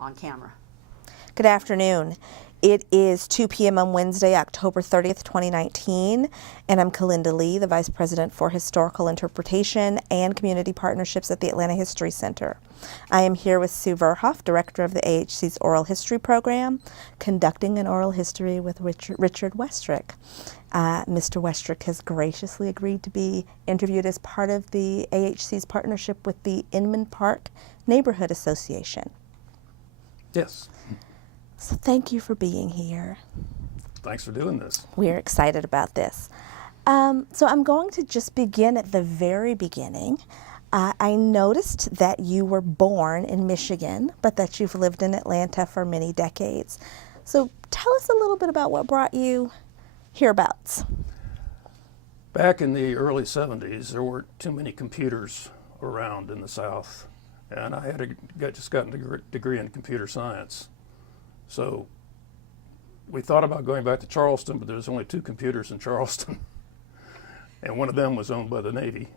on camera. Good afternoon. It is 2 p.m. on Wednesday, October 30th, 2019, and I'm Kalinda Lee, the Vice President for Historical Interpretation and Community Partnerships at the Atlanta History Center. I am here with Sue Verhoff, Director of the AHC's Oral History Program, conducting an oral history with Richard Westrick. Mr. Westrick has graciously agreed to be interviewed as part of the AHC's partnership with the Inman Park Neighborhood Association. Yes. So thank you for being here. Thanks for doing this. We're excited about this. So I'm going to just begin at the very beginning. I noticed that you were born in Michigan, but that you've lived in Atlanta for many decades. So tell us a little bit about what brought you hereabouts. Back in the early 70s, there weren't too many computers around in the South, and I had just gotten a degree in computer science. So we thought about going back to Charleston, but there's only 2 computers in Charleston, and one of them was owned by the Navy.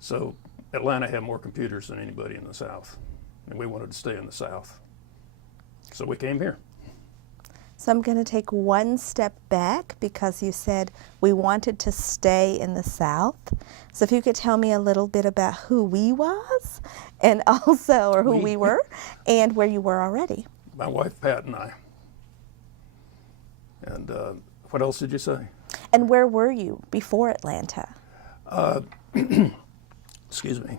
So Atlanta had more computers than anybody in the South, and we wanted to stay in the South. So we came here. So I'm going to take one step back because you said we wanted to stay in the South. So if you could tell me a little bit about who we was, and also, or who we were, and where you were already. My wife, Pat, and I. And what else did you say? And where were you before Atlanta? Excuse me.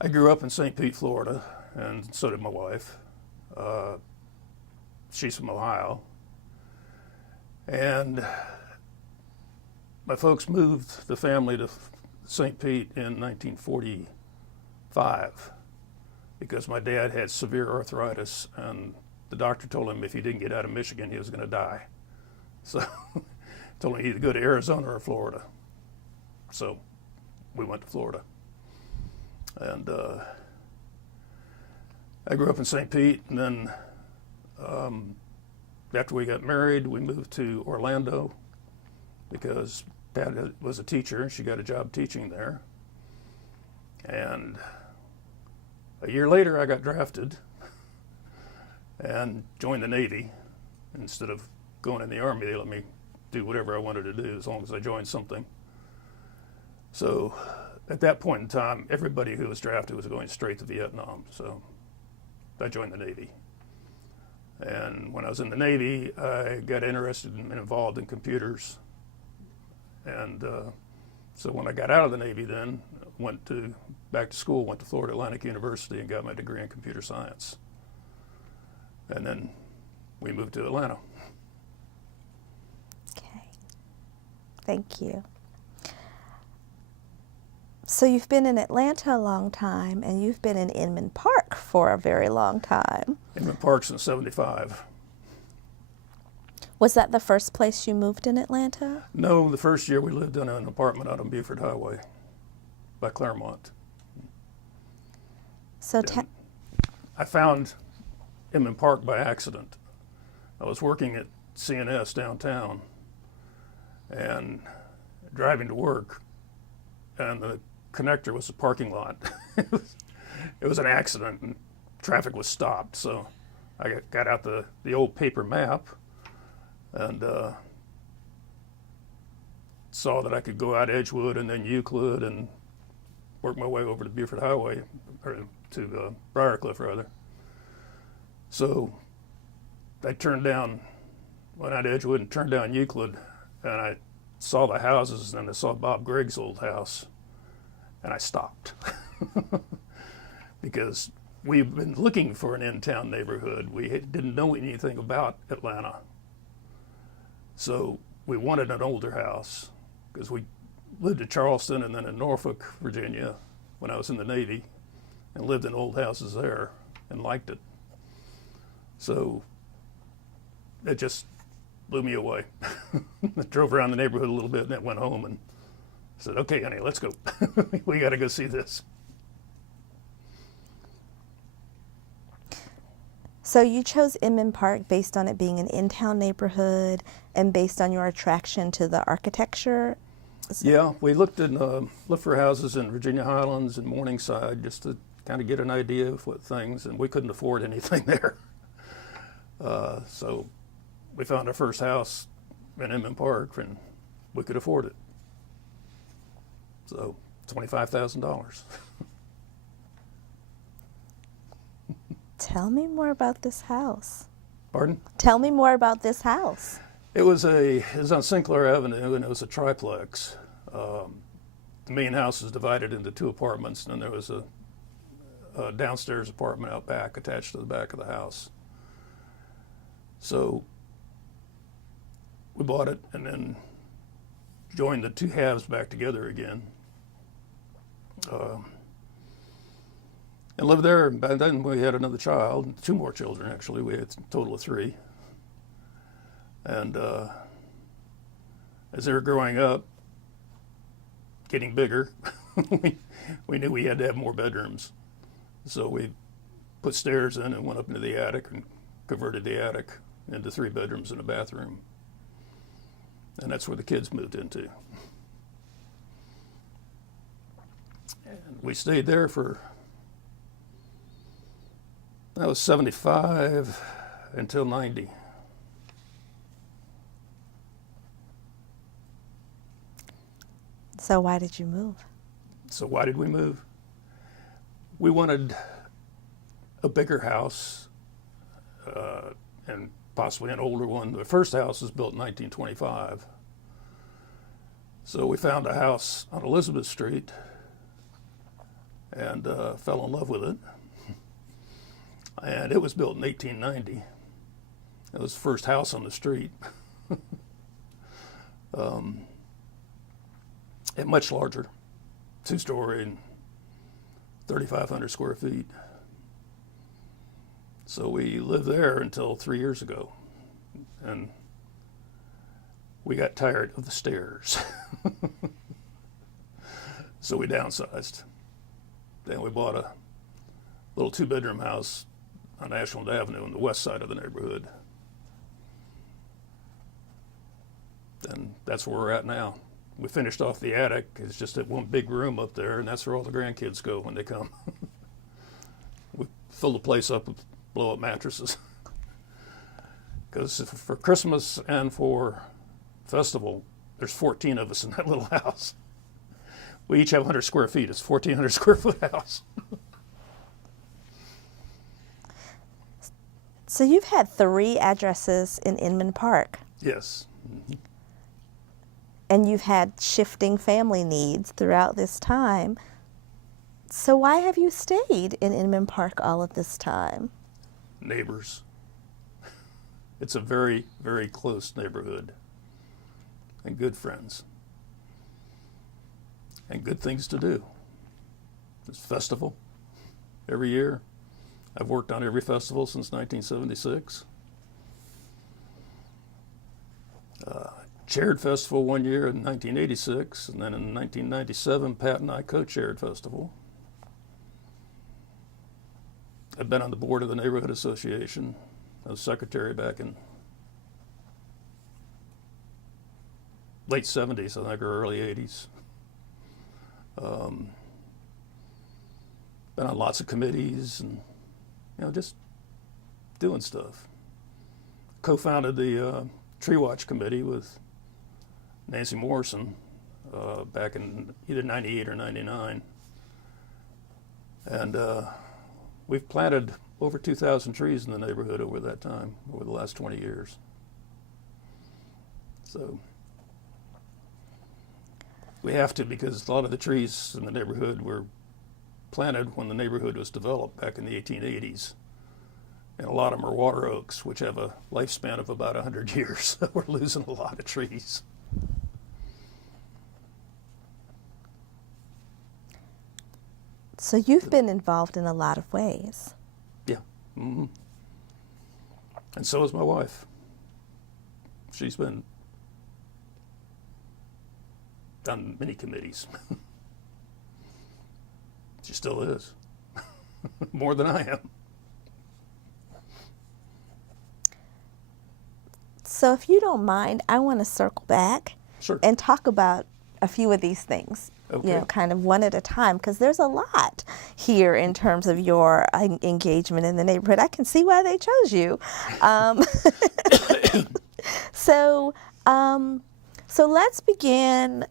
I grew up in St. Pete, Florida, and so did my wife. She's from Ohio. And my folks moved the family to St. Pete in 1945 because my dad had severe arthritis, and the doctor told him if he didn't get out of Michigan, he was going to die. So told him he'd go to Arizona or Florida. So we went to Florida. And I grew up in St. Pete, and then after we got married, we moved to Orlando because Pat was a teacher and she got a job teaching there. And a year later, I got drafted and joined the Navy. Instead of going in the Army, they let me do whatever I wanted to do as long as I joined something. So at that point in time, everybody who was drafted was going straight to Vietnam. So I joined the Navy. And when I was in the Navy, I got interested and involved in computers. And so when I got out of the Navy then, went back to school, went to Florida Atlantic University and got my degree in computer science. And then we moved to Atlanta. Okay, thank you. So you've been in Atlanta a long time, and you've been in Inman Park for a very long time. Inman Park since '75. Was that the first place you moved in Atlanta? No, the first year we lived in an apartment out on Buford Highway by Claremont. So I found Inman Park by accident. I was working at CNS downtown and driving to work, and the connector was the parking lot. It was an accident and traffic was stopped, so I got out the old paper map and saw that I could go out Edgewood and then Euclid and work my way over to Buford Highway, or to Briarcliff rather. So I went out Edgewood and turned down Euclid, and I saw the houses, and I saw Bob Gregg's old house, and I stopped because we've been looking for an in-town neighborhood. We didn't know anything about Atlanta. So we wanted an older house because we lived in Charleston and then in Norfolk, Virginia when I was in the Navy, and lived in old houses there and liked it. So it just blew me away. I drove around the neighborhood a little bit and then went home and said, okay, honey, let's go. We got to go see this. So you chose Inman Park based on it being an in-town neighborhood and based on your attraction to the architecture? Yeah, we looked for houses in Virginia Highlands and Morningside just to kind of get an idea of what things, and we couldn't afford anything there. So we found our first house in Inman Park, and we could afford it. So $25,000. Tell me more about this house. Pardon? Tell me more about this house. It was on Sinclair Avenue, and it was a triplex. The main house was divided into 2 apartments, and then there was a downstairs apartment out back attached to the back of the house. So we bought it and then joined the 2 halves back together again. And lived there. By then we had another child, 2 more children actually. We had a total of 3. And as they were growing up, getting bigger, we knew we had to have more bedrooms. So we put stairs in and went up into the attic and converted the attic into 3 bedrooms and a bathroom. And that's where the kids moved into. And we stayed there for, that was 75 until 90. So why did you move? So why did we move? We wanted a bigger house and possibly an older one. The first house was built in 1925. So we found a house on Elizabeth Street and fell in love with it. And it was built in 1890. It was the first house on the street. And much larger, 2-story and 3,500 square feet. So we lived there until 3 years ago, and we got tired of the stairs. So we downsized. Then we bought a little 2-bedroom house on Ashland Avenue on the west side of the neighborhood. And that's where we're at now. We finished off the attic. It's just that one big room up there, and that's where all the grandkids go when they come. We fill the place up with blow-up mattresses. Because for Christmas and for festival, there's 14 of us in that little house. We each have 100 square feet. It's a 1,400 square foot house. So you've had 3 addresses in Inman Park. Yes. Mm-hmm. And you've had shifting family needs throughout this time. So why have you stayed in Inman Park all of this time? Neighbors. It's a very, very close neighborhood. And good friends. And good things to do. There's a festival every year. I've worked on every festival since 1976. Chaired festival one year in 1986, and then in 1997, Pat and I co-chaired festival. I've been on the board of the Neighborhood Association. I was secretary back in late 70s, I think, or early 80s. Been on lots of committees and, just doing stuff. Co-founded the Tree Watch Committee with Nancy Morrison back in either 98 or 99. And we've planted over 2,000 trees in the neighborhood over that time, over the last 20 years. So we have to, because a lot of the trees in the neighborhood were planted when the neighborhood was developed back in the 1880s. And a lot of them are water oaks, which have a lifespan of about 100 years. So we're losing a lot of trees. So you've been involved in a lot of ways. Yeah. Mm-hmm. And so is my wife. She's been on many committees. She still is. More than I am. So if you don't mind, I want to circle back Sure. and talk about a few of these things. Okay. kind of one at a time, because there's a lot here in terms of your engagement in the neighborhood. I can see why they chose you. Um, so, so let's begin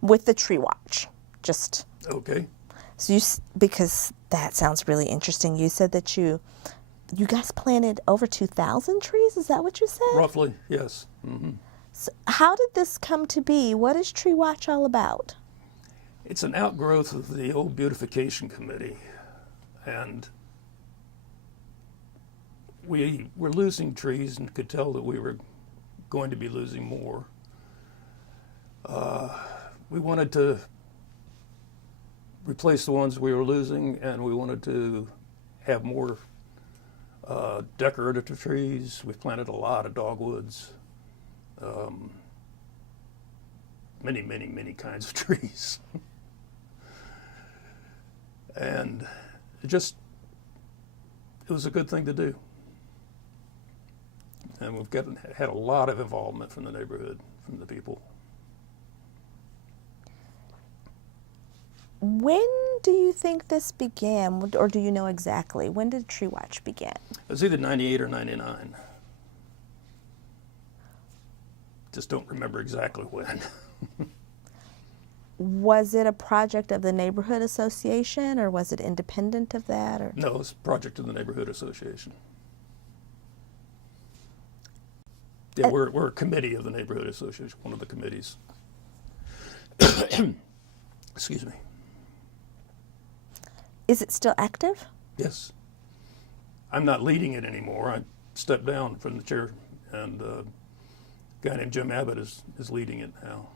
with the tree watch. Just Okay. so because that sounds really interesting. You said that you guys planted over 2,000 trees. Is that what you said? Roughly, yes. So how did this come to be? What is Tree Watch all about? It's an outgrowth of the old beautification committee, and we were losing trees and could tell that we were going to be losing more. We wanted to replace the ones we were losing, and we wanted to have more decorative trees. We've planted a lot of dogwoods, many, many, many kinds of trees. And it was a good thing to do. And we've had a lot of involvement from the neighborhood, from the people. When do you think this began, or do you know exactly? When did Tree Watch begin? It was either 98 or 99. Just don't remember exactly when. Was it a project of the neighborhood association, or was it independent of that? Or No, it's a project of the neighborhood association. Yeah, we're a committee of the neighborhood association, one of the committees. Excuse me. is it still active? Yes. I'm not leading it anymore. I stepped down from the chair, and a guy named Jim Abbott is leading it now.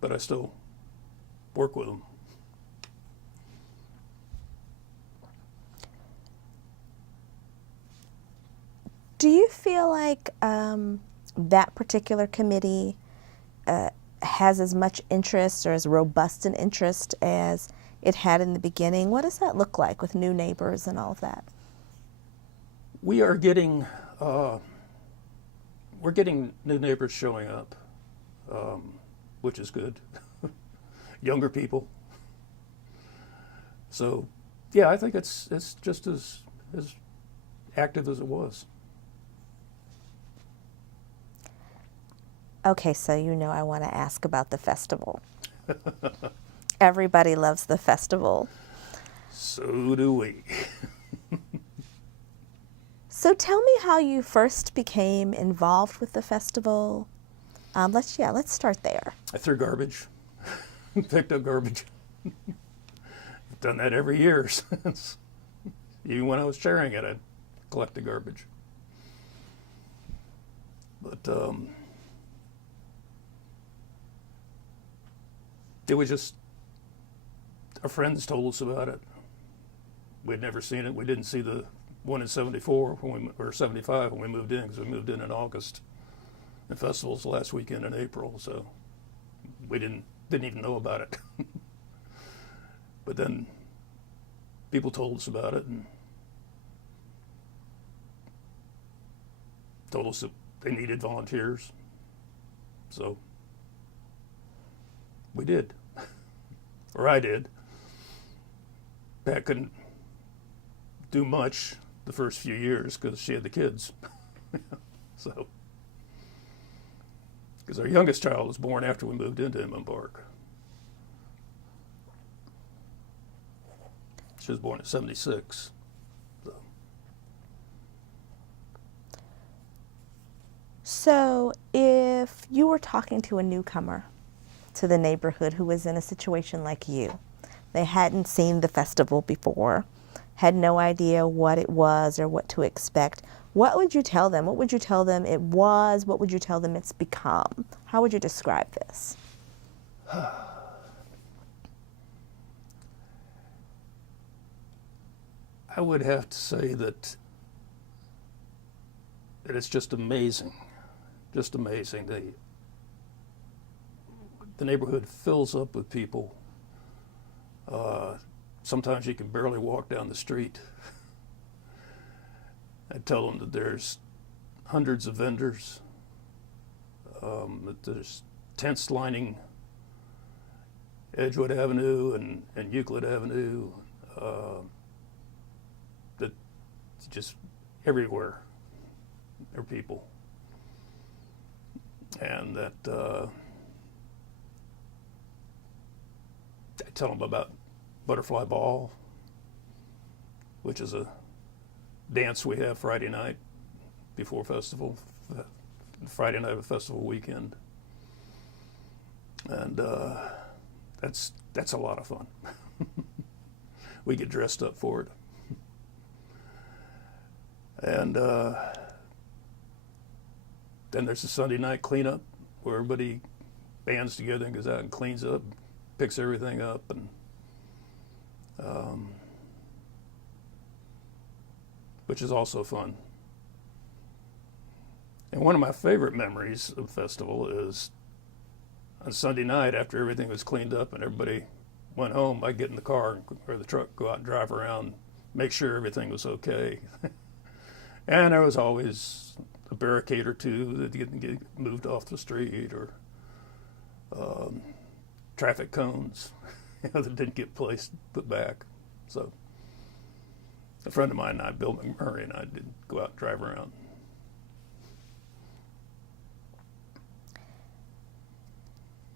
But I still work with him. Do you feel like that particular committee has as much interest or as robust an interest as it had in the beginning? What does that look like with new neighbors and all of that? We are getting we're getting new neighbors showing up, which is good. Younger people. So, yeah, I think it's just as active as it was. Okay, so I want to ask about the festival. Everybody loves the festival. So do we. So tell me how you first became involved with the festival. Let's start there. I threw garbage, picked up garbage. I've done that every year since. Even when I was sharing it, I'd collect the garbage. But it was just, our friends told us about it. We'd never seen it. We didn't see the one in 74 or 75 when we moved in, because we moved in August. The festival's the last weekend in April, so we didn't even know about it. But then people told us about it and told us that they needed volunteers. So we did, or I did. Pat couldn't do much the first few years because she had the kids. So, because our youngest child was born after we moved into Inman Park. She was born in '76. So if you were talking to a newcomer to the neighborhood who was in a situation like you, they hadn't seen the festival before, had no idea what it was or what to expect, what would you tell them? What would you tell them it was? What would you tell them it's become? How would you describe this? I would have to say that it's just amazing. Just amazing. The neighborhood fills up with people. Sometimes you can barely walk down the street. I tell them that there's hundreds of vendors, that there's tents lining Edgewood Avenue and Euclid Avenue, that just everywhere there are people. And that I tell them about Butterfly Ball, which is a dance we have Friday night before festival, Friday night of festival weekend. And that's a lot of fun. We get dressed up for it. And then there's the Sunday night cleanup where everybody bands together and goes out and cleans up, picks everything up, and which is also fun. And one of my favorite memories of the festival is on Sunday night after everything was cleaned up and everybody went home, I'd get in the car or the truck, go out and drive around, make sure everything was okay. And there was always a barricade or two that didn't get moved off the street, or traffic cones that didn't get put back. So a friend of mine and I, Bill McMurray, and I did go out and drive around.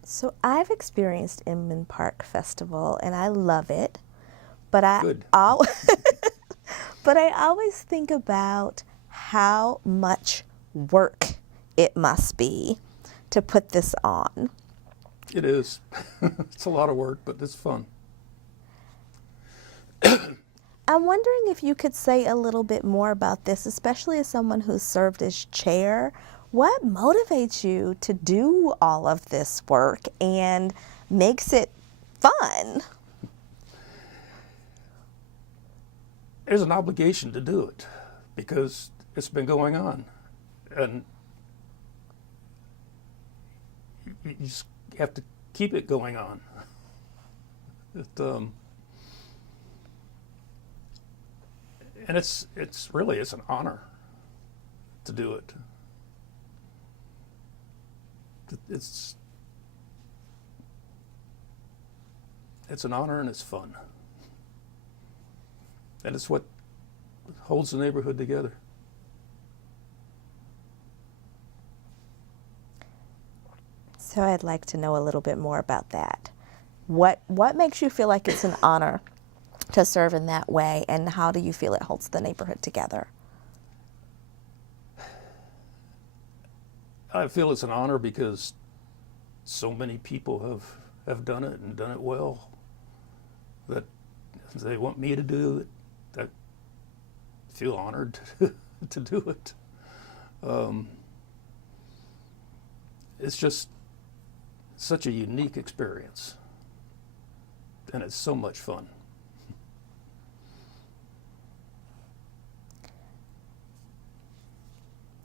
So I've experienced Inman Park Festival, and I love it. But Good. But I always think about how much work it must be to put this on. It is. It's a lot of work, but it's fun. I'm wondering if you could say a little bit more about this, especially as someone who's served as chair. What motivates you to do all of this work and makes it fun? There's an obligation to do it because it's been going on, and you just have to keep it going on. And it's really an honor to do it. It's an honor, and it's fun. And it's what holds the neighborhood together. So I'd like to know a little bit more about that. What makes you feel like it's an honor to serve in that way, and how do you feel it holds the neighborhood together? I feel it's an honor because so many people have done it and done it well, that they want me to do it. I feel honored to do it. It's just such a unique experience, and it's so much fun.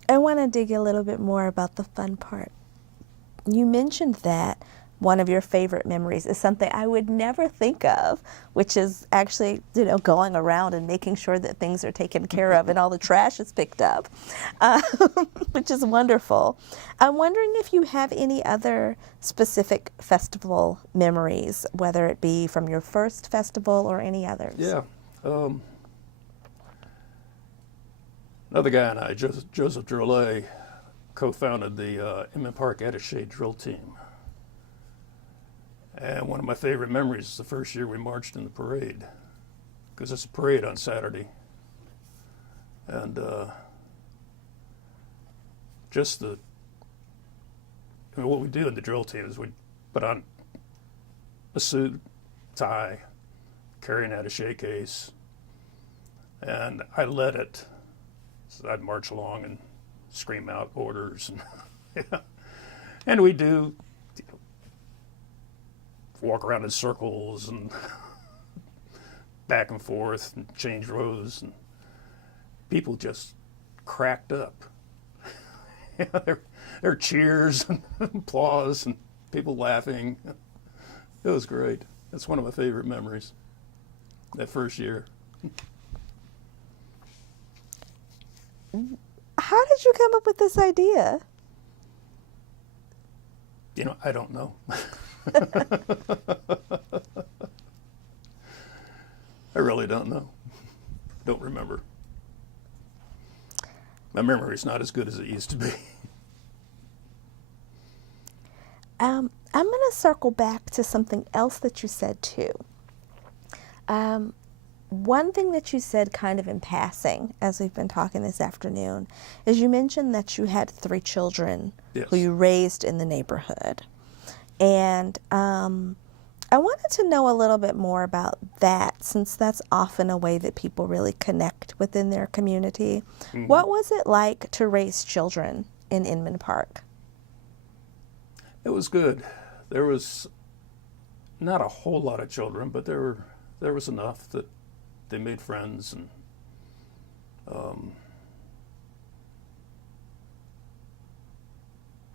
I want to dig a little bit more about the fun part. You mentioned that one of your favorite memories is something I would never think of, which is actually, going around and making sure that things are taken care of and all the trash is picked up, which is wonderful. I'm wondering if you have any other specific festival memories, whether it be from your first festival or any others. Yeah. Another guy and I, Joseph Drolet, co-founded the Inman Park Attaché drill team. And one of my favorite memories is the first year we marched in the parade, because it's a parade on Saturday. And what we do in the drill team is we put on a suit, tie, carry an attaché case, and I led it. So I'd march along and scream out orders, and yeah. And we do walk around in circles and back and forth and change rows, and people just cracked up. There are cheers and applause and people laughing. It was great. That's one of my favorite memories, that first year. How did you come up with this idea? I don't know. I really don't know. Don't remember. My memory's not as good as it used to be. I'm going to circle back to something else that you said too. One thing that you said kind of in passing as we've been talking this afternoon is you mentioned that you had 3 children Yes. who you raised in the neighborhood. And I wanted to know a little bit more about that, since that's often a way that people really connect within their community. Mm-hmm. What was it like to raise children in Inman Park? It was good. There was not a whole lot of children, but there was enough that they made friends, and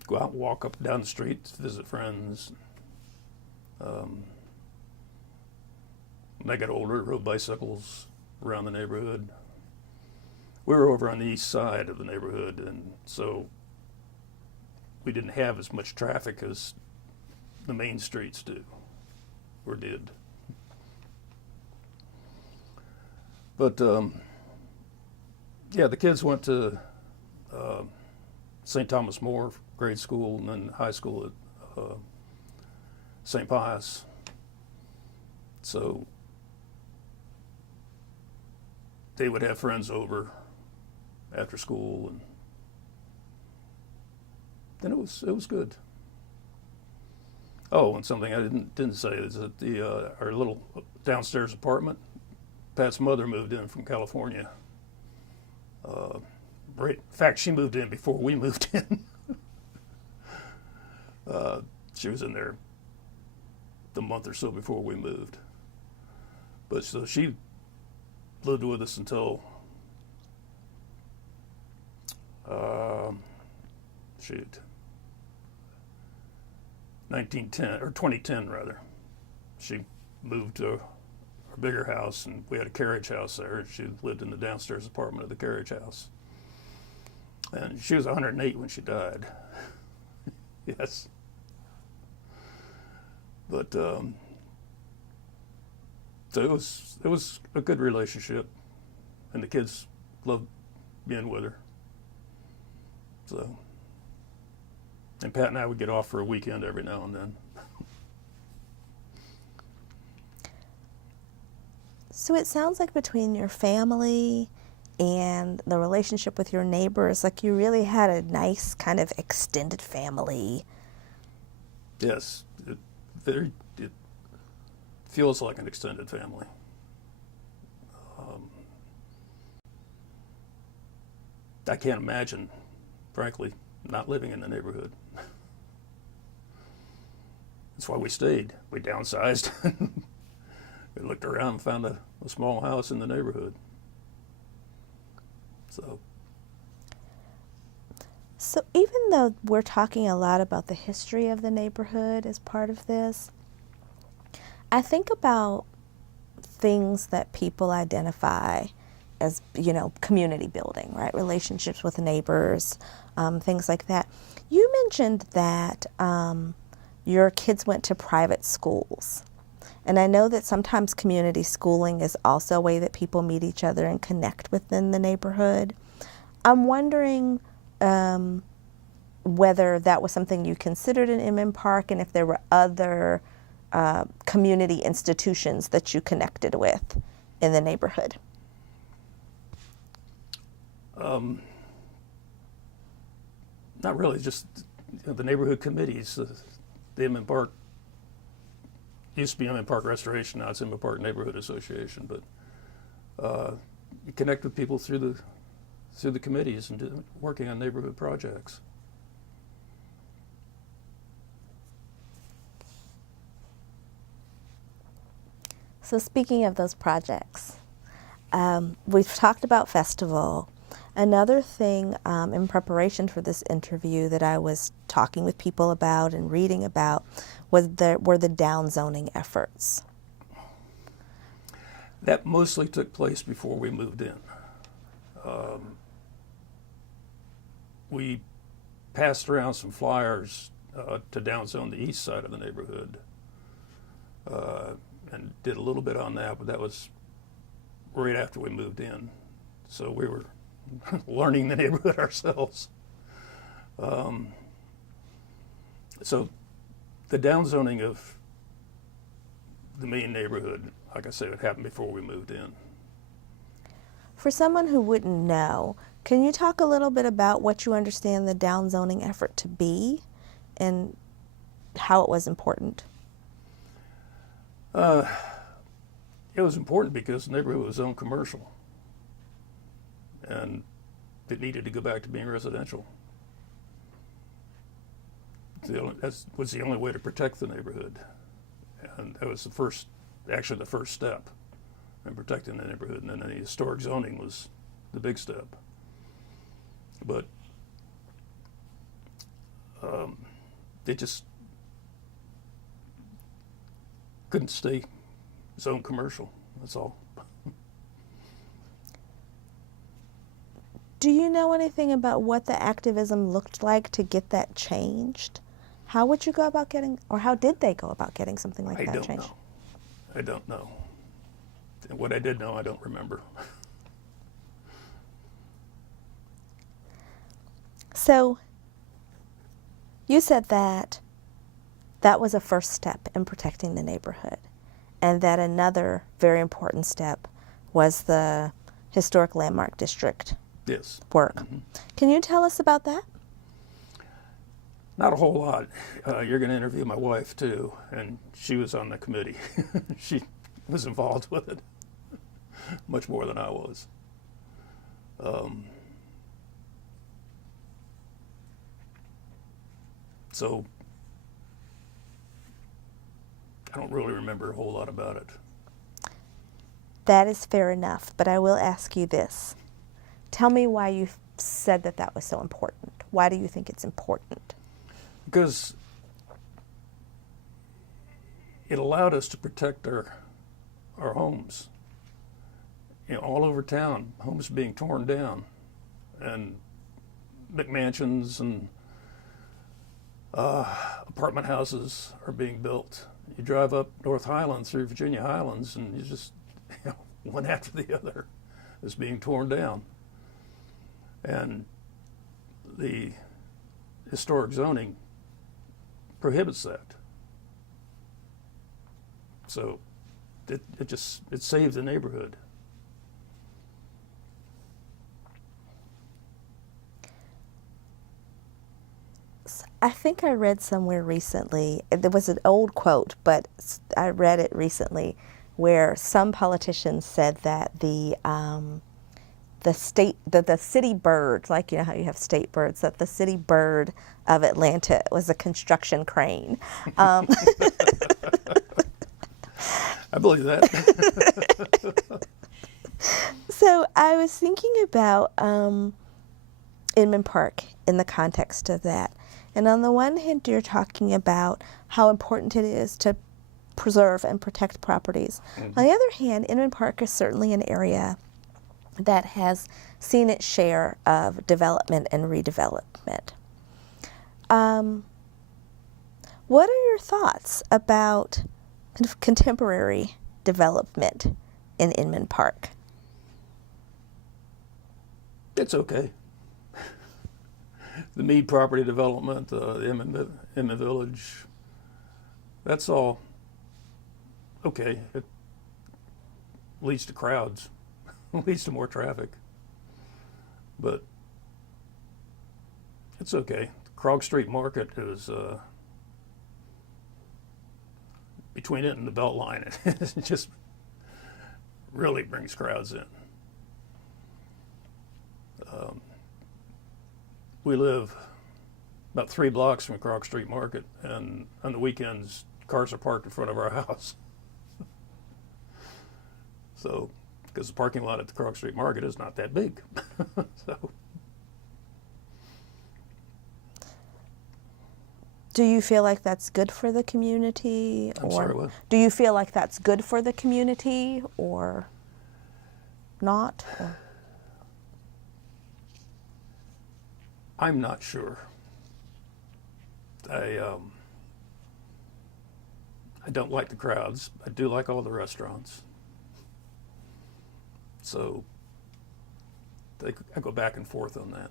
go out and walk up and down the street to visit friends. When I got older, rode bicycles around the neighborhood. We were over on the east side of the neighborhood, and so we didn't have as much traffic as the main streets do, or did. But yeah, the kids went to St. Thomas More grade school, and then high school at St. Pius. So they would have friends over after school, and then it was good. Oh, and something I didn't say is that our little downstairs apartment, Pat's mother moved in from California. In fact, she moved in before we moved in. She was in there the month or so before we moved. But so she lived with us until 1910 or 2010 rather. She moved to a bigger house, and we had a carriage house there. She lived in the downstairs apartment of the carriage house. And she was 108 when she died. Yes. But so it was a good relationship, and the kids loved being with her. So, and Pat and I would get off for a weekend every now and then. So it sounds like between your family and the relationship with your neighbors, like you really had a nice kind of extended family. Yes, it feels like an extended family. I can't imagine, frankly, not living in the neighborhood. That's why we stayed. We downsized. We looked around and found a small house in the neighborhood. So even though we're talking a lot about the history of the neighborhood as part of this, I think about things that people identify as, community building, right? Relationships with neighbors, things like that. You mentioned that your kids went to private schools. And I know that sometimes community schooling is also a way that people meet each other and connect within the neighborhood. I'm wondering whether that was something you considered in Inman Park, and if there were other community institutions that you connected with in the neighborhood. Not really, just the neighborhood committees. The Inman Park used to be Inman Park Restoration, now it's Inman Park Neighborhood Association, but you connect with people through the committees and working on neighborhood projects. So speaking of those projects, we've talked about festival. Another thing in preparation for this interview that I was talking with people about and reading about were the downzoning efforts. That mostly took place before we moved in. We passed around some flyers to downzone the east side of the neighborhood, and did a little bit on that, but that was right after we moved in. So we were learning the neighborhood ourselves. So the downzoning of the main neighborhood, like I said, it happened before we moved in. For someone who wouldn't know, can you talk a little bit about what you understand the downzoning effort to be and how it was important? It was important because the neighborhood was zoned commercial, and it needed to go back to being residential. That was the only way to protect the neighborhood, and that was the first step in protecting the neighborhood. And then the historic zoning was the big step. But they just couldn't stay zoned commercial. That's all. Do you know anything about what the activism looked like to get that changed? How would you go about getting, or how did they go about getting something like that changed? I don't know. And what I did know, I don't remember. So, you said that that was a first step in protecting the neighborhood, and that another very important step was the Historic Landmark District Yes. work. Mm-hmm. Can you tell us about that? Not a whole lot. You're going to interview my wife too, and she was on the committee. She was involved with it much more than I was. So I don't really remember a whole lot about it. That is fair enough, but I will ask you this. Tell me why you said that that was so important. Why do you think it's important? Because it allowed us to protect our homes. You know, all over town, homes being torn down, and McMansions and apartment houses are being built. You drive up North Highland through Virginia Highlands, and you just, one after the other is being torn down. And the historic zoning prohibits that. So it saved the neighborhood. I think I read somewhere recently, there was an old quote, but I read it recently, where some politicians said that the city bird, like you know how you have state birds, that the city bird of Atlanta was a construction crane. I believe that. So I was thinking about Inman Park in the context of that. And on the one hand, you're talking about how important it is to preserve and protect properties. Mm-hmm. On the other hand, Inman Park is certainly an area that has seen its share of development and redevelopment. What are your thoughts about kind of contemporary development in Inman Park? It's okay. The Meade property development, the Inman Village, that's all okay. It leads to crowds, leads to more traffic, but it's okay. Krog Street Market is between it and the Beltline. It just really brings crowds in. We live about 3 blocks from Krog Street Market, and on the weekends, cars are parked in front of our house. So, because the parking lot at the Krog Street Market is not that big. So. Do you feel like that's good for the community? I'm sorry, what? Do you feel like that's good for the community or not? Or? I'm not sure. I don't like the crowds. I do like all the restaurants. So I go back and forth on that.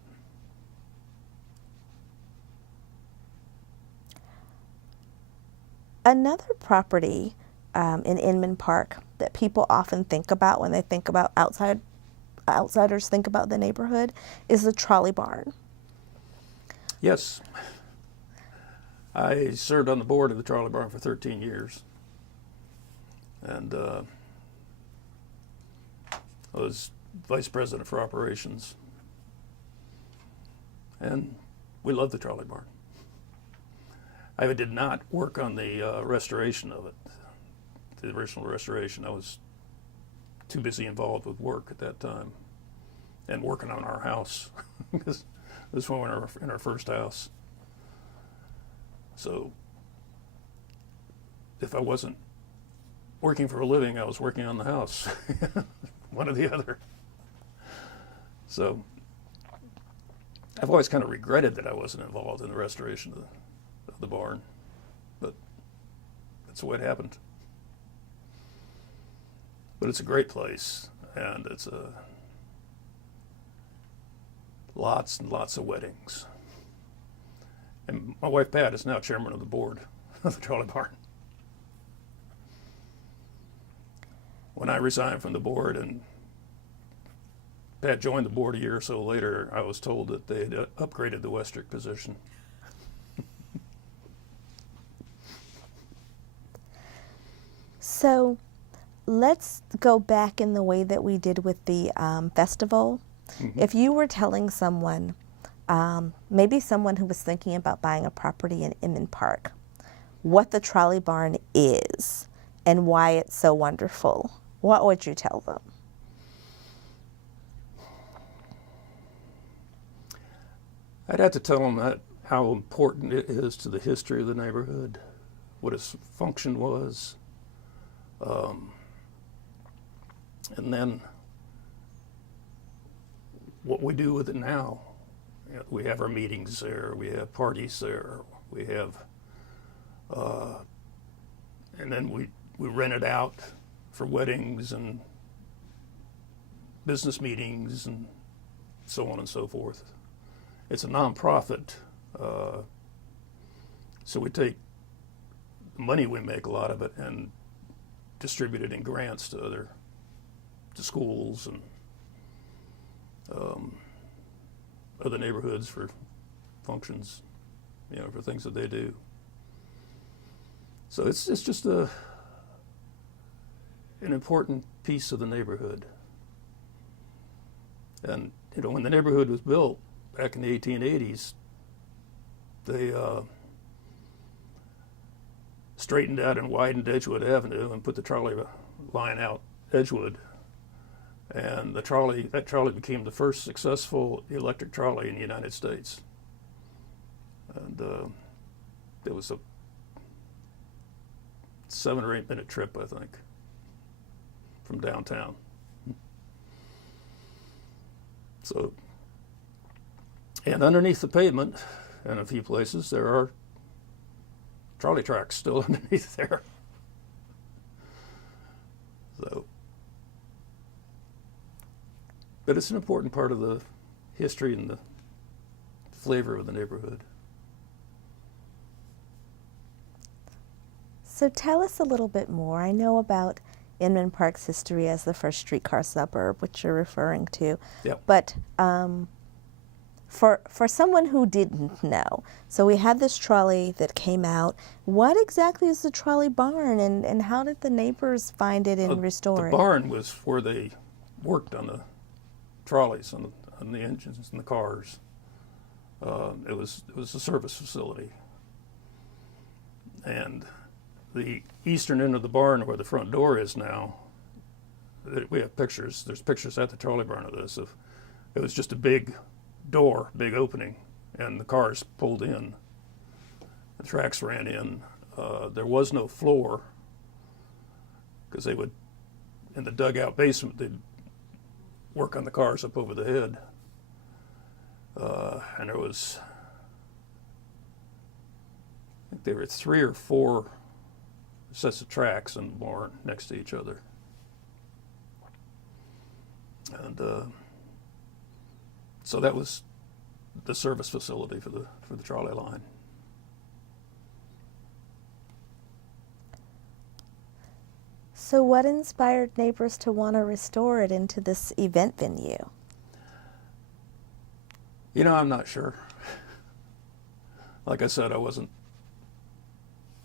Another property in Inman Park that people often think about when they think about outsiders think about the neighborhood is the trolley barn. Yes. I served on the board of the trolley barn for 13 years. And I was vice president for operations. And we loved the trolley barn. I did not work on the restoration of it, the original restoration. I was too busy involved with work at that time and working on our house because this one we were in our first house. So if I wasn't working for a living, I was working on the house, one or the other. So I've always kind of regretted that I wasn't involved in the restoration of the barn, but that's the way it happened. But it's a great place, and it's lots and lots of weddings. And my wife Pat is now chairman of the board of the trolley barn. When I resigned from the board and Pat joined the board a year or so later, I was told that they had upgraded the Westrick position. So let's go back in the way that we did with the festival. Mm-hmm. If you were telling someone, maybe someone who was thinking about buying a property in Inman Park, what the trolley barn is and why it's so wonderful, what would you tell them? I'd have to tell them how important it is to the history of the neighborhood, what its function was, and then what we do with it now. You know, we have our meetings there, we have parties there, we have, and then we rent it out for weddings and business meetings and so on and so forth. It's a nonprofit, so we take the money we make, a lot of it, and distribute it in grants to schools and other neighborhoods for functions, you know, for things that they do. So it's just an important piece of the neighborhood. And you know, when the neighborhood was built back in the 1880s, they straightened out and widened Edgewood Avenue and put the trolley line out Edgewood. And that trolley became the first successful electric trolley in the United States. And it was a 7 or 8 minute trip, I think, from downtown. So, and underneath the pavement, in a few places, there are trolley tracks still underneath there. So, but it's an important part of the history and the flavor of the neighborhood. So tell us a little bit more. I know about Inman Park's history as the first streetcar suburb, which you're referring to. Yep. But for someone who didn't know, so we had this trolley that came out. What exactly is the trolley barn, and how did the neighbors find it and restore it? The barn was where they worked on the trolleys, on the engines and the cars. It was a service facility. And the eastern end of the barn, where the front door is now, we have pictures. There's pictures at the trolley barn of this. It was just a big door, big opening, and the cars pulled in. The tracks ran in. There was no floor because they would, in the dugout basement, they'd work on the cars up over the head. And there was think there were 3 or 4 sets of tracks in the barn next to each other. And so that was the service facility for the trolley line. So what inspired neighbors to want to restore it into this event venue? You know, I'm not sure. Like I said, I wasn't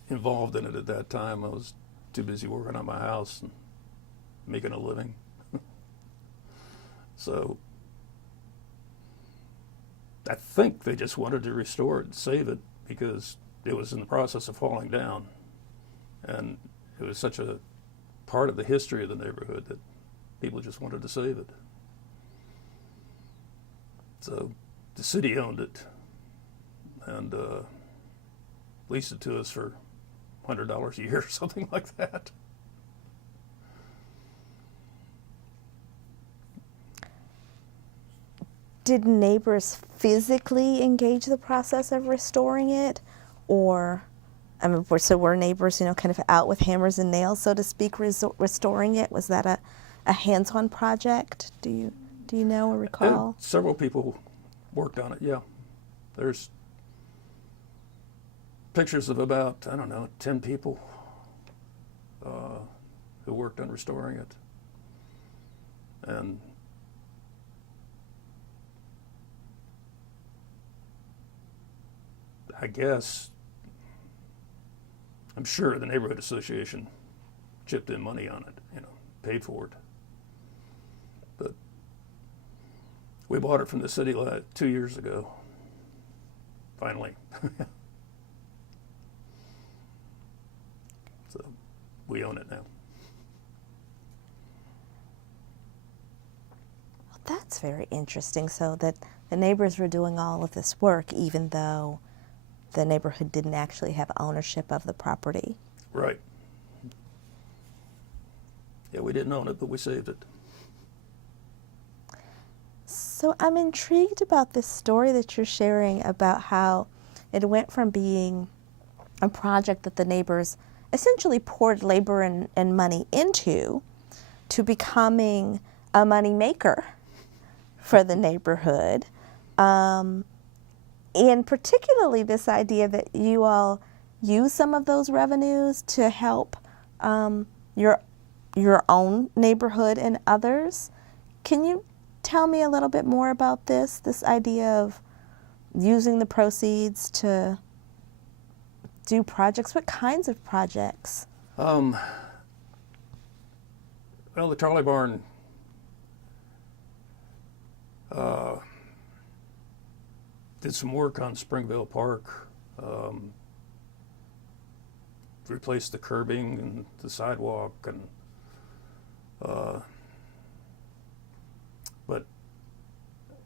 involved in it at that time. I was too busy working on my house and making a living. So I think they just wanted to restore it and save it because it was in the process of falling down. And it was such a part of the history of the neighborhood that people just wanted to save it. So the city owned it and leased it to us for $100 a year or something like that. Did neighbors physically engage the process of restoring it? Or, I mean, so were neighbors, you know, kind of out with hammers and nails, so to speak, restoring it? Was that a hands-on project? Do you know or recall? Several people worked on it, yeah. There's pictures of about, I don't know, 10 people who worked on restoring it. And I guess, I'm sure the neighborhood association chipped in money on it, you know, paid for it. But we bought it from the city 2 years ago, finally. So we own it now. Well, that's very interesting. So that the neighbors were doing all of this work even though the neighborhood didn't actually have ownership of the property. Right. Yeah, we didn't own it, but we saved it. So I'm intrigued about this story that you're sharing about how it went from being a project that the neighbors essentially poured labor and money into to becoming a money maker for the neighborhood. And particularly this idea that you all use some of those revenues to help your own neighborhood and others. Can you tell me a little bit more about this idea of using the proceeds to do projects? What kinds of projects? Well, the trolley barn did some work on Springville Park, replaced the curbing and the sidewalk, and but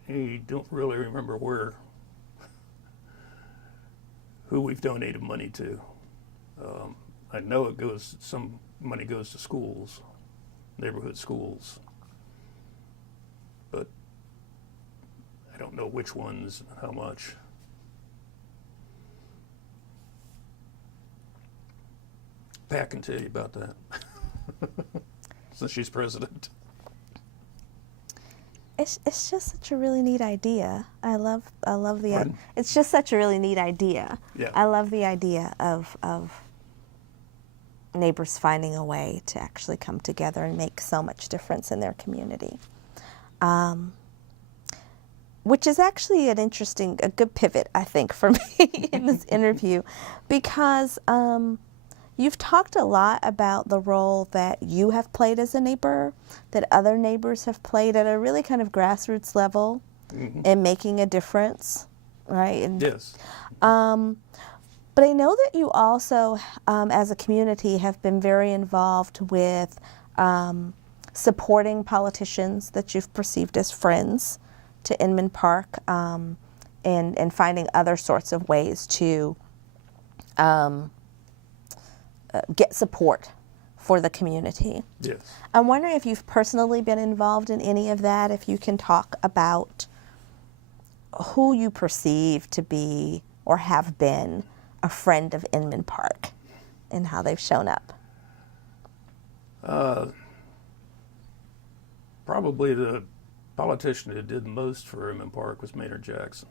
I don't really remember who we've donated money to. I know some money goes to schools, neighborhood schools, but I don't know which ones and how much. Pat can tell you about that, since she's president. It's just such a really neat idea. I love the. Pardon? It's just such a really neat idea. Yeah. I love the idea of neighbors finding a way to actually come together and make so much difference in their community. Which is actually a good pivot, I think, for me in this interview, because you've talked a lot about the role that you have played as a neighbor, that other neighbors have played at a really kind of grassroots level in making a difference, right? And, Yes. but I know that you also, as a community, have been very involved with supporting politicians that you've perceived as friends to Inman Park, and finding other sorts of ways to get support for the community. Yes. I'm wondering if you've personally been involved in any of that, if you can talk about who you perceive to be or have been a friend of Inman Park and how they've shown up? Probably the politician who did most for Inman Park was Maynard Jackson.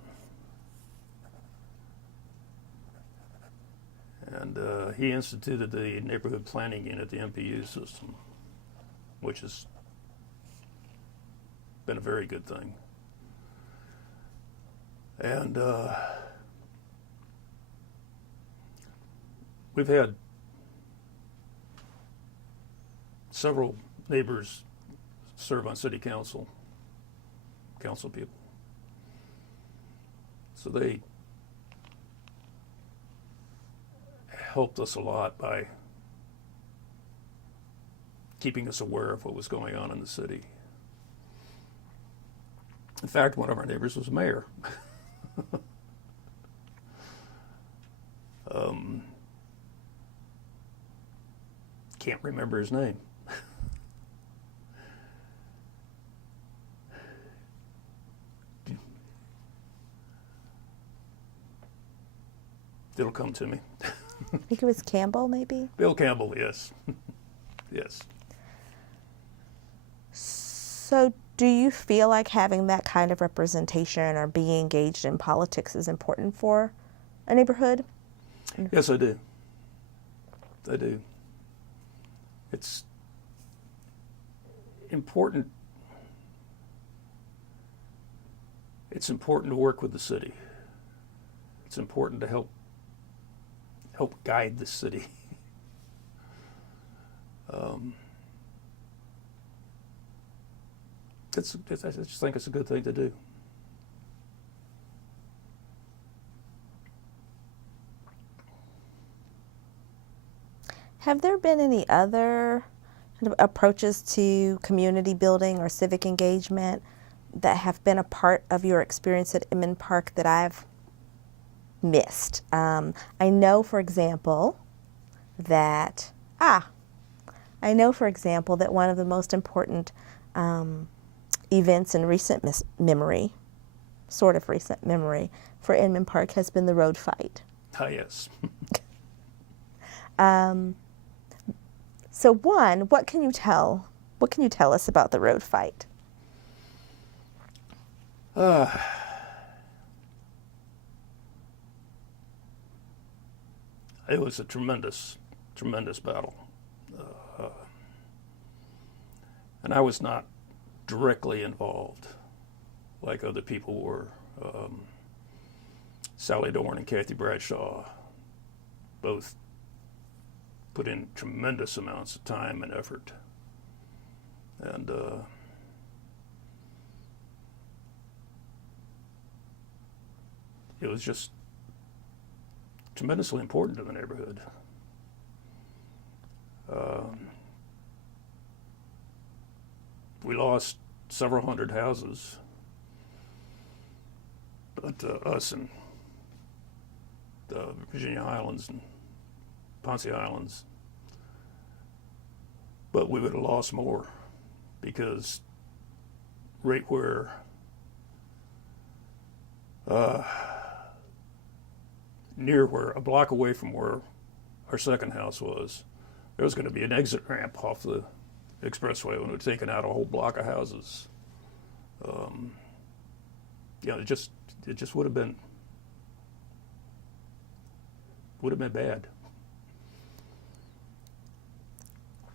And he instituted the neighborhood planning unit, the MPU system, which has been a very good thing. And we've had several neighbors serve on city council people. So they helped us a lot by keeping us aware of what was going on in the city. In fact, one of our neighbors was mayor. Can't remember his name. It'll come to me. I think it was Campbell, maybe? Bill Campbell, yes. Yes. So do you feel like having that kind of representation or being engaged in politics is important for a neighborhood? Yes, I do. I do. It's important. It's important to work with the city. It's important to help guide the city. I just think it's a good thing to do. Have there been any other kind of approaches to community building or civic engagement that have been a part of your experience at Inman Park that I've missed? I know, for example, that one of the most important events in recent memory for Inman Park has been the road fight. Ah, yes. So one, what can you tell us about the road fight? It was a tremendous battle. And I was not directly involved like other people were. Sally Dorn and Kathy Bradshaw both put in tremendous amounts of time and effort. And it was just tremendously important to the neighborhood. We lost several hundred houses, but us and the Virginia Highlands and Ponce Islands, but we would have lost more because right where a block away from where our second house was, there was going to be an exit ramp off the expressway when we'd taken out a whole block of houses. It just would have been bad.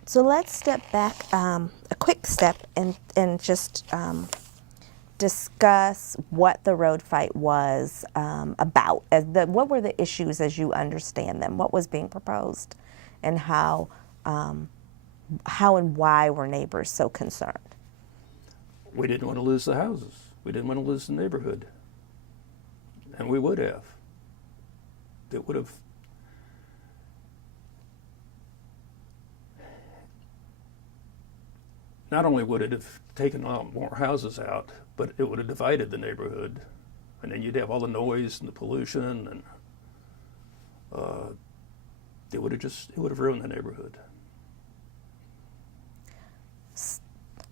So let's step back a quick step and just discuss what the road fight was about. What were the issues as you understand them? What was being proposed, and how and why were neighbors so concerned? We didn't want to lose the houses. We didn't want to lose the neighborhood. And we would have. It would have. Not only would it have taken a lot more houses out, but it would have divided the neighborhood. And then you'd have all the noise and the pollution, and it would have ruined the neighborhood.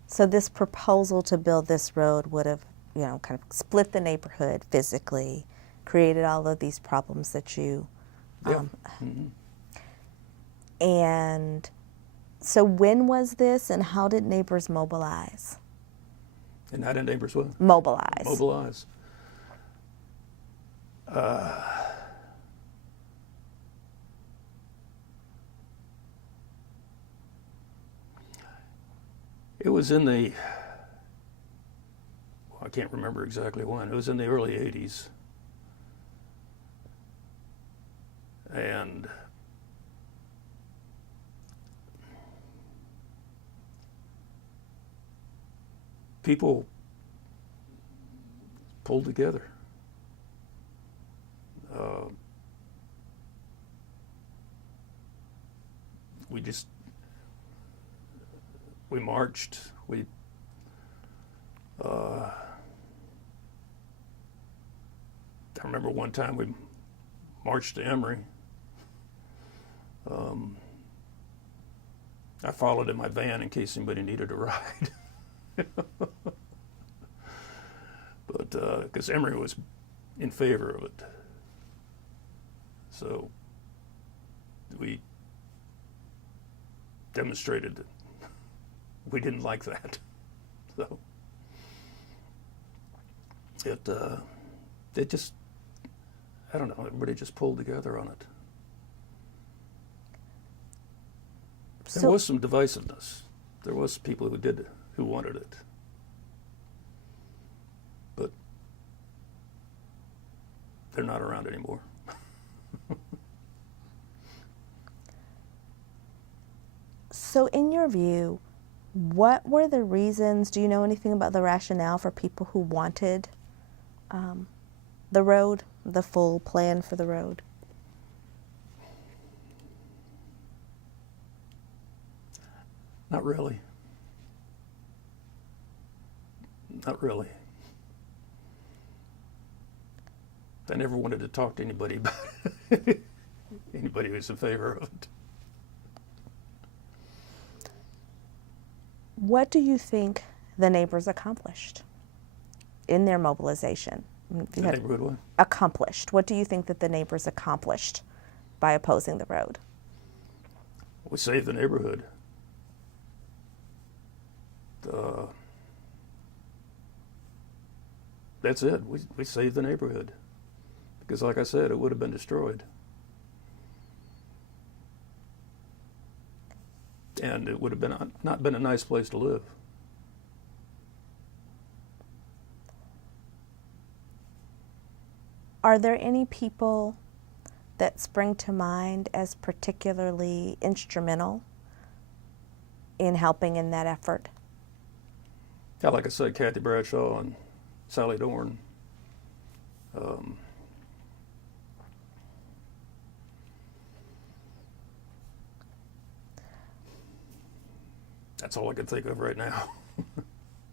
So this proposal to build this road would have, kind of split the neighborhood physically, created all of these problems that you Yeah. And so when was this, and how did neighbors mobilize? And how did neighbors what? Mobilize. Mobilize. It was in the, I can't remember exactly when. It was in the early 80s. And people pulled together. We marched. I remember one time we marched to Emory. I followed in my van in case anybody needed a ride. But because Emory was in favor of it. So we demonstrated that we didn't like that. So it just, I don't know, everybody just pulled together on it. There was some divisiveness. There was people who wanted it. But they're not around anymore. So in your view, what were the reasons? Do you know anything about the rationale for people who wanted the road, the full plan for the road? Not really. Not really. I never wanted to talk to anybody about it. Anybody who's in favor of it. What do you think the neighbors accomplished in their mobilization? The neighborhood what? Accomplished. What do you think that the neighbors accomplished by opposing the road? We saved the neighborhood. That's it. We saved the neighborhood. Because like I said, it would have been destroyed. And it would have been not been a nice place to live. Are there any people that spring to mind as particularly instrumental in helping in that effort? Yeah, like I said, Kathy Bradshaw and Sally Dorn. That's all I can think of right now.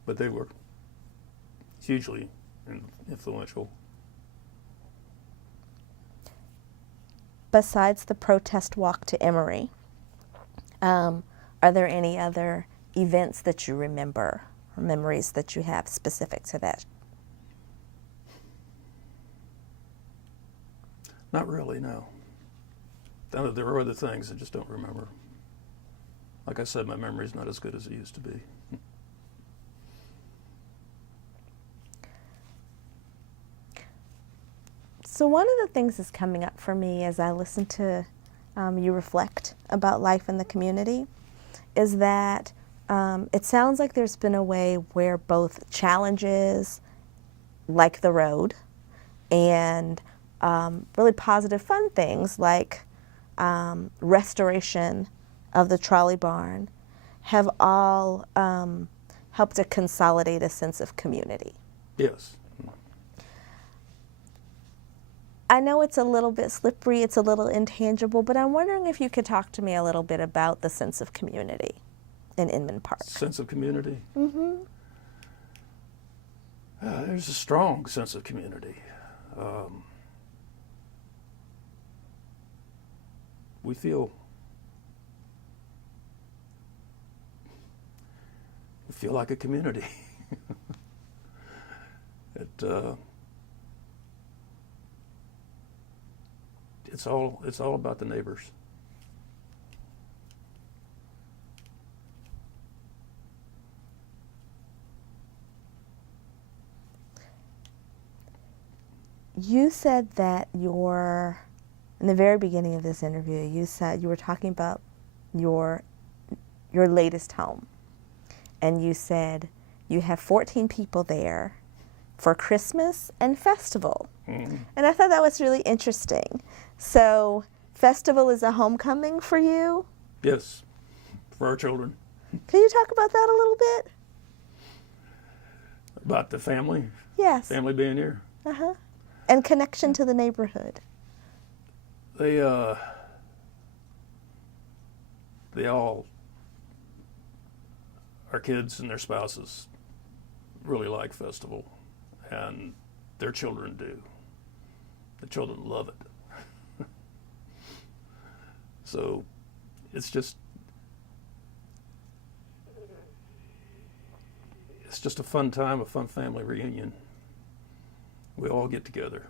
But they were hugely influential. Besides the protest walk to Emory, are there any other events that you remember or memories that you have specific to that? Not really, no. There are other things I just don't remember. Like I said, my memory's not as good as it used to be. So one of the things that's coming up for me as I listen to you reflect about life in the community is that it sounds like there's been a way where both challenges like the road and really positive fun things like restoration of the trolley barn have all helped to consolidate a sense of community. Yes. I know it's a little bit slippery, it's a little intangible, but I'm wondering if you could talk to me a little bit about the sense of community in Inman Park. Sense of community? Mm-hmm. There's a strong sense of community. We feel like a community. it's all about the neighbors. You said that in the very beginning of this interview, you said you were talking about your latest home. And you said you have 14 people there for Christmas and festival. Mm-hmm. And I thought that was really interesting. So festival is a homecoming for you? Yes, for our children. Can you talk about that a little bit? About the family? Yes. Family being here? Uh-huh. And connection to the neighborhood. They all, our kids and their spouses, really like festival, and their children do. The children love it. So it's just a fun time, a fun family reunion. We all get together.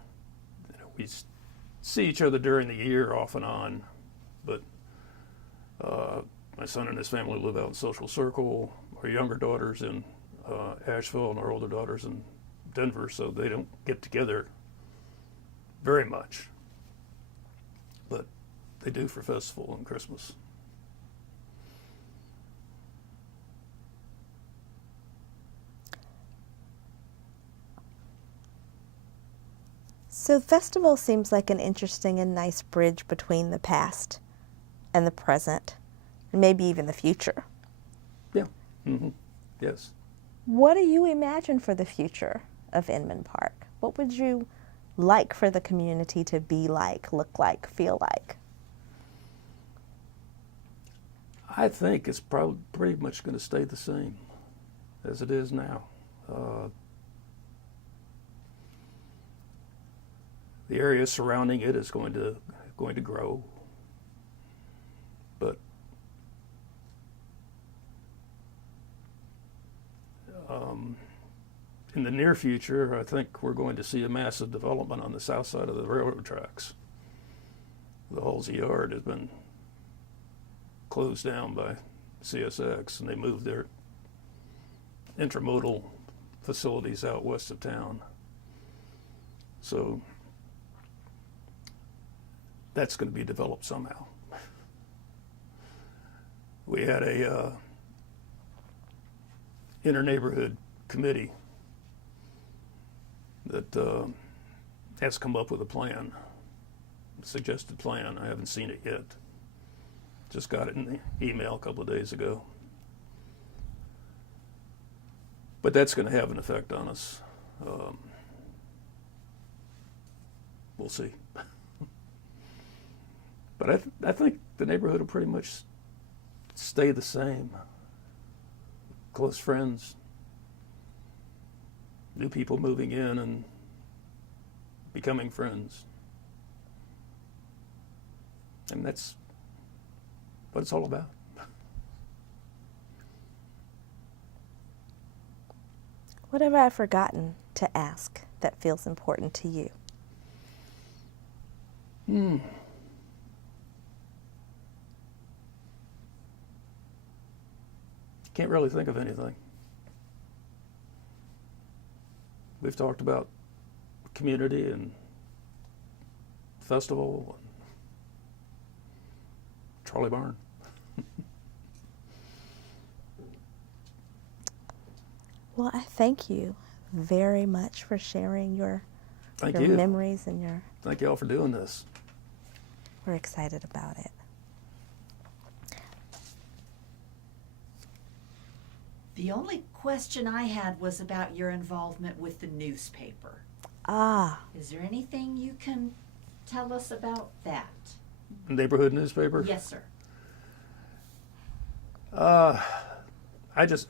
You know, we see each other during the year off and on, but my son and his family live out in Social Circle. Our younger daughter's in Asheville, and our older daughter's in Denver, so they don't get together very much. But they do for festival and Christmas. So festival seems like an interesting and nice bridge between the past and the present, and maybe even the future. Yeah. Mm-hmm. Yes. What do you imagine for the future of Inman Park? What would you like for the community to be like, look like, feel like? I think it's probably pretty much going to stay the same as it is now. The area surrounding it is going to grow, but in the near future, I think we're going to see a massive development on the south side of the railroad tracks. The Halsey Yard has been closed down by CSX, and they moved their intermodal facilities out west of town. So that's going to be developed somehow. We had a inter-neighborhood committee that has come up with a plan, a suggested plan. I haven't seen it yet. Just got it in the email a couple of days ago. But that's going to have an effect on us. We'll see. But I think the neighborhood will pretty much stay the same. Close friends, new people moving in and becoming friends. And that's what it's all about. What have I forgotten to ask that feels important to you? Can't really think of anything. We've talked about community and festival and Trolley Barn. Well, I thank you very much for sharing your Thank you. memories and your... Thank you all for doing this. We're excited about it. The only question I had was about your involvement with the newspaper. Ah, Is there anything you can tell us about that? Neighborhood newspaper? Yes, sir. I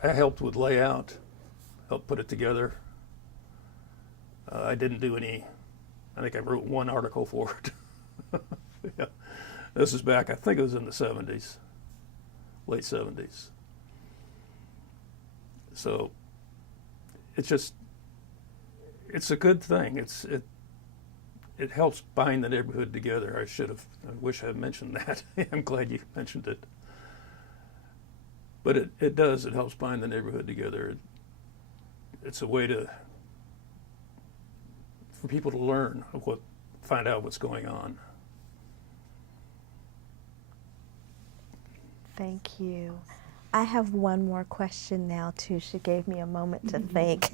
helped with layout, helped put it together. I didn't do any, I think I wrote one article for it. Yeah. This is back, I think it was in the 70s, late 70s. So it's a good thing. it helps bind the neighborhood together. I wish I had mentioned that. I'm glad you mentioned it. But it does, it helps bind the neighborhood together. It's a way for people to learn find out what's going on. Thank you. I have one more question now, too. She gave me a moment to think.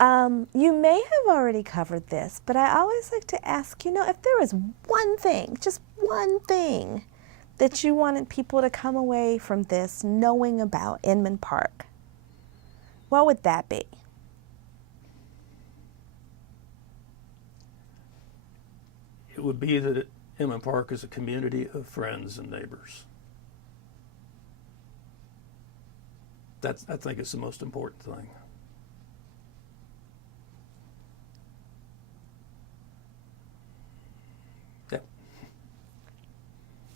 You may have already covered this, but I always like to ask, if there was one thing, just one thing, that you wanted people to come away from this knowing about Inman Park, what would that be? It would be that Inman Park is a community of friends and neighbors. I think it's the most important thing. Yeah.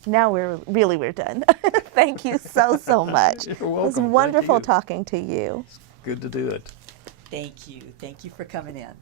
Now we're done. Thank you so much. You're It was welcome. Thank wonderful you. talking to you. Good to do it. Thank you for coming in.